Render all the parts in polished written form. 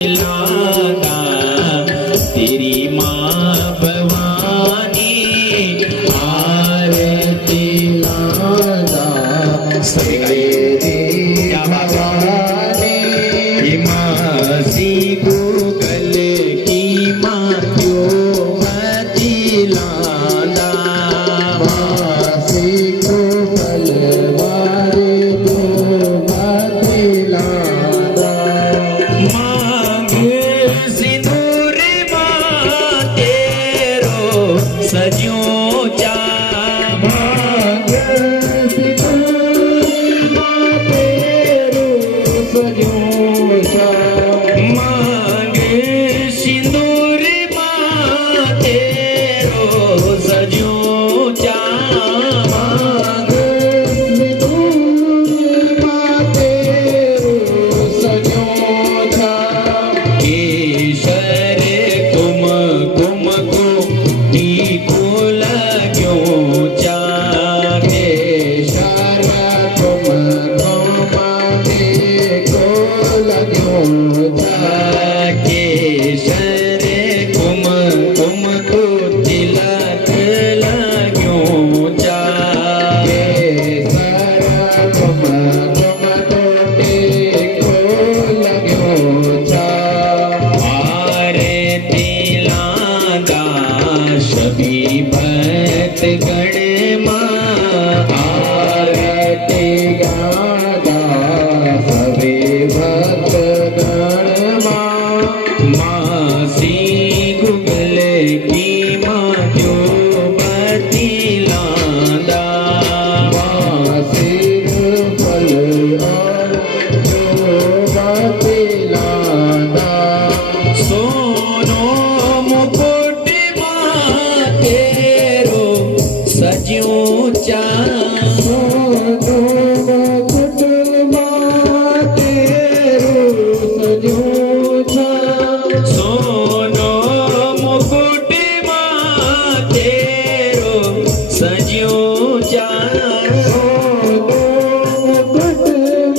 लागा तेरी माँ भवानी आरती लागा तेरी भवानी माँ सी गूगल की माँ क्यों मती लादा माँ सी गूगल वाले तो मती लादा सजियों चा मांग सिंदूर माँ तेरो सजियों चा मांग सिंदूर माँ तेरो सजियों चा मांग सिंदूर माँ तेरो सजियों चा केशर कुम कुम को टीको लाग्यो चा केशर कुम कुम टीको लाग्यो चा केशर कुम कुम को तिलक लाग्यो चा केशर कुम कुम को टीको लाग्यो चा आरती लागा सभी भक्त गण माँ आरती गागा सभी भक्त गण माँ माँ सी गूगल की माँ क्यों बती लादा माँ सी गूगल क्यों बती लादा सोनो मुकुट तेरो सजियों चा सोनो मुकुट माँ तेरो सजियों चा सोनो मुकुट माँ तेरो सजियों चा सोनो मुकुट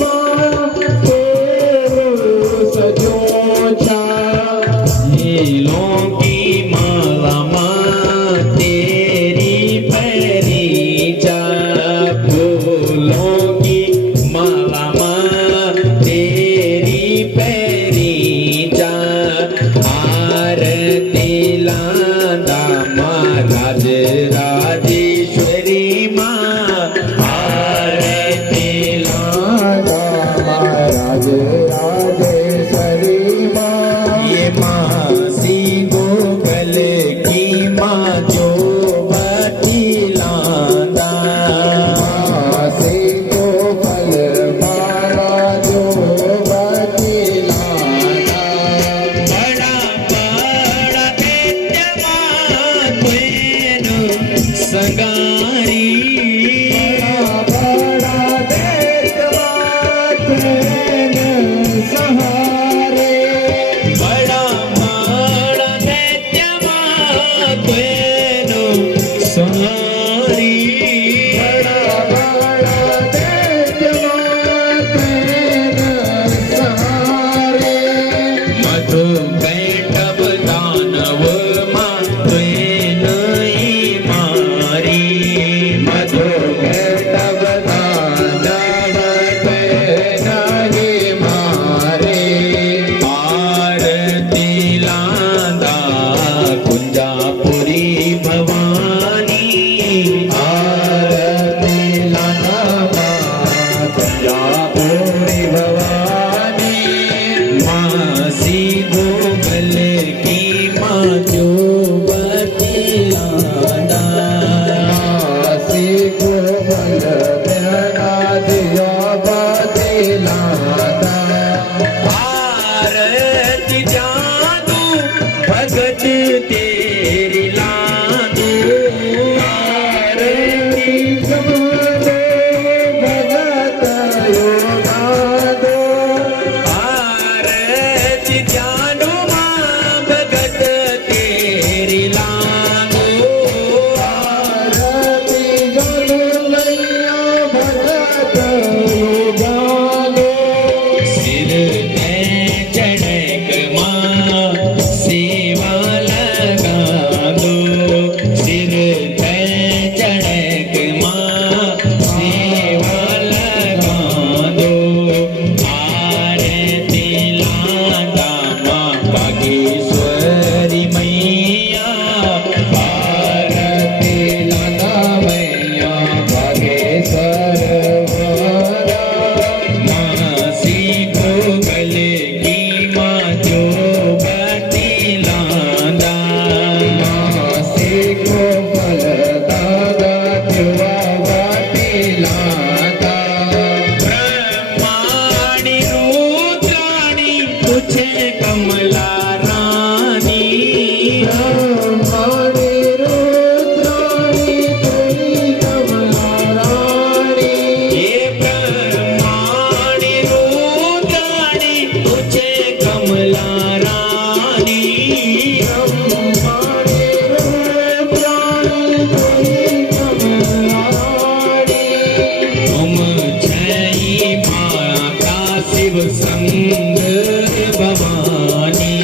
माँ तेरो सजियों चा नीलों की माला तेरी पैरी जा फूलों की माला तेरी पैरी जा आरती लादा माँ राज राजेश्वरी माँ आरती लादा माँ राज राजेश्वरी माँ ये माँ सी गूगल की माँ जो बती लादा माँ सी गूगल मारा जो बती लादा बड़ा बड़ा दैत्य माँ तेनु संगारी बड़ा बड़ा दैत्य माँ तेनु सहारे बड़ा बड़ा दैत्य माँ तेनु सहारी बड़ा बड़ा दैत्य माँ तेनु सहारे मधु कैटभ दानव माँ तेनु ही मारी मधु कैटभ दानव तेनु ही मारे आरती लादा कुंजापुरी भवानी आरती लादा कुंजापुरी भवानी माँ सी गूगल की माँ जो बती लादा माँ सी गूगल बिना दिया बती लादा आरती जादू भगत तेरी लादू आरती जादू भगत यो लादू आरती जादू छे कमला रानी ब्रह्माणी रुद्राणी तुई कमला राणी हे ब्रह्माणी रुद्राणी तुझे कमला रानी ब्रह्माणी रुद्राणी तुई कमला राणी तुम जय माता शिव संग भवानी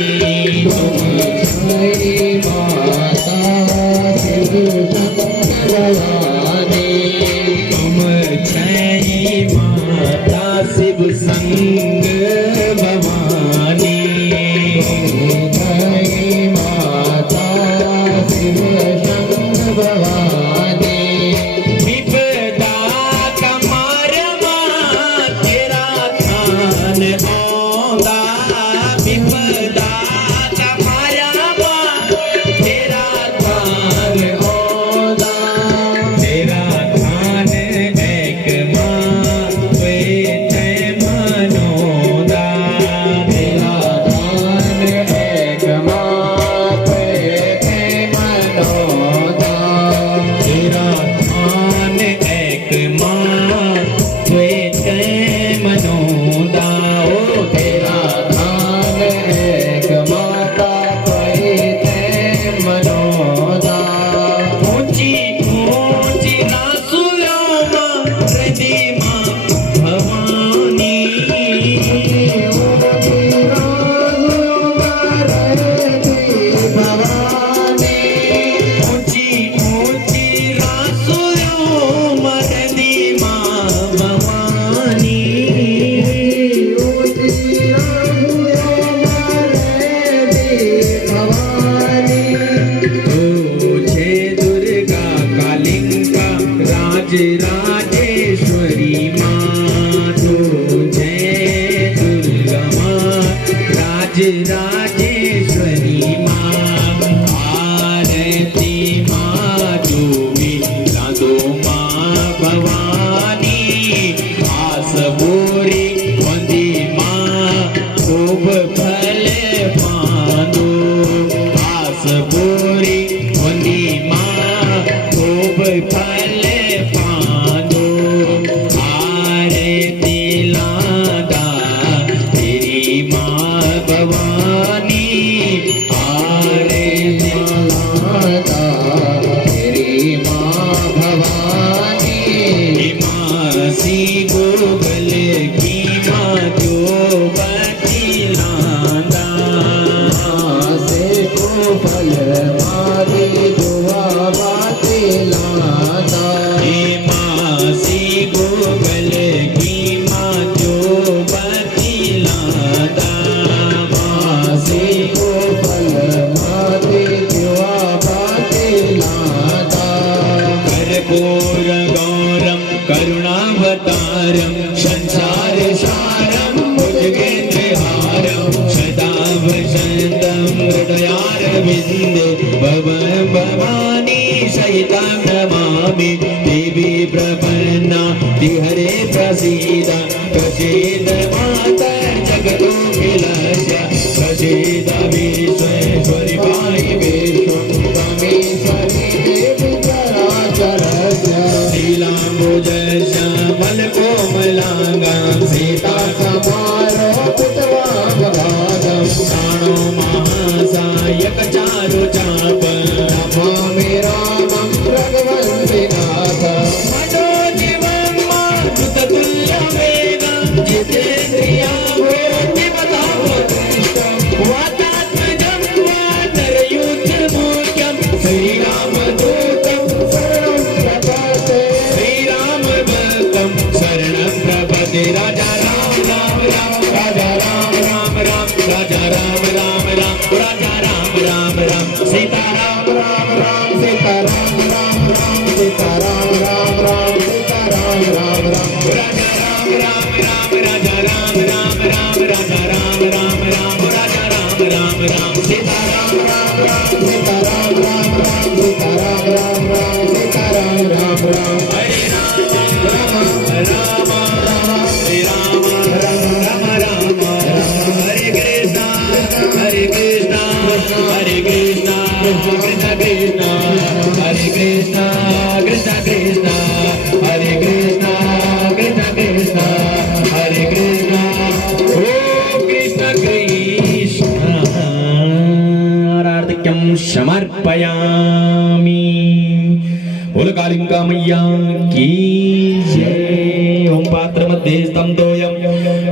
तुम जय माता शिव भवानी तुम जय माता शिव संग भवानी जय माता शिव भवानी विपदा कमारमा तेरा थान आंदा विपदा कमारमा तेरा थान आंदा तेरा थान एक मां वे ते मनोदा तेरा दान एक माते ते मनोदा तेरा थान एक मां वे ते मनोदा ओ तेरा दान एक माता कोई ते मनोदा ऊंची ऊंची रासुलामा रदी मां भवानी ऊंची ऊंची रासुलामा रदी मां भवानी तुझे दुर्गा कालिंका राजराजेश्वरी माँ तुझे दुर्गा माँ राजराजेश्वरी माँ आरती माँ दूवी लादो माँ भवानी आस बोरी वंदी माँ खूब फल पांदो आस बोरी वंदी माँ खूब फल पांदो आरती लादा तेरी माँ भवानी आरती तेरी माँ भवानी मासी गोगल की माँ जो बती लादा से को फल मारी दुआ बाते लादा हे मासी गोगल की माँ जो बती लादा से को फल मारी दुआ बाते लादा कर्पूर गौरम करुणावतारम संसार सारम भुजगेन्द्रहारम सदा वसंतम हृदयारविन्दे भवानी सहितं नमामि देवी प्रपन्ना हरे प्रसीद प्रसीद माता जगदोऽखिलस्य प्रसीद विश्वेश्वरि पाहि विश्वं कामेश्वरी देवी चराचरस्य शीलाम्बुजस्य मलकोमलाङ्गां सीता समारो पुटवामभागं प्राणो महासायक चारु चाप नमामि रामं भगवन्तिनाथ मनोजीवं मारुततुल्यवेगं जितेन्द्रिया भूतिमतावतिष्ठं वातात्मजं वानरयुद्धमुख्यं श्रीरामदूतं शरणं प्रपद्ये श्रीरामभक्तं शरणं प्रपद्ये राजा राम राम राम राजा राम राम राम राजा राम राम राम राजा राम राम राम सीता राम राम राम सीता राम राम राम सीता राम राम राम सीता राम राम राम राजा राम राम राम राजा राम राम राम राजा राम राम राम राजा राम राम राम सीता राम राम राम सीता राम राम राम सीता राम राम राम सीता राम राम राम हरे राम राम राम राम हरे राम राम राम राम हरे Krishna Krishna Krishna Hare Krishna Krishna Krishna Hare Krishna Krishna Krishna Hare Krishna Oh Krishna Krishna Ararthyam Samarpayami बोल कालिंका मैया की जय ओम पात्र मध्ये स्तम तोयम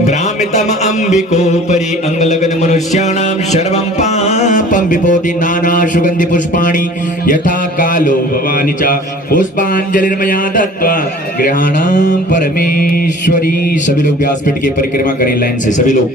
भ्रामितम अंबिकोपरि अंगलगन मनुष्याणां सर्वं पापं विभूति नाना सुगंधि पुष्पाणि यथा कालो भवानि च पुष्पांजलिर्मया दत्त्वा गृहाणां परमेश्वरी। सभी लोग व्यासपीठ की परिक्रमा करें लाइन से सभी लोग।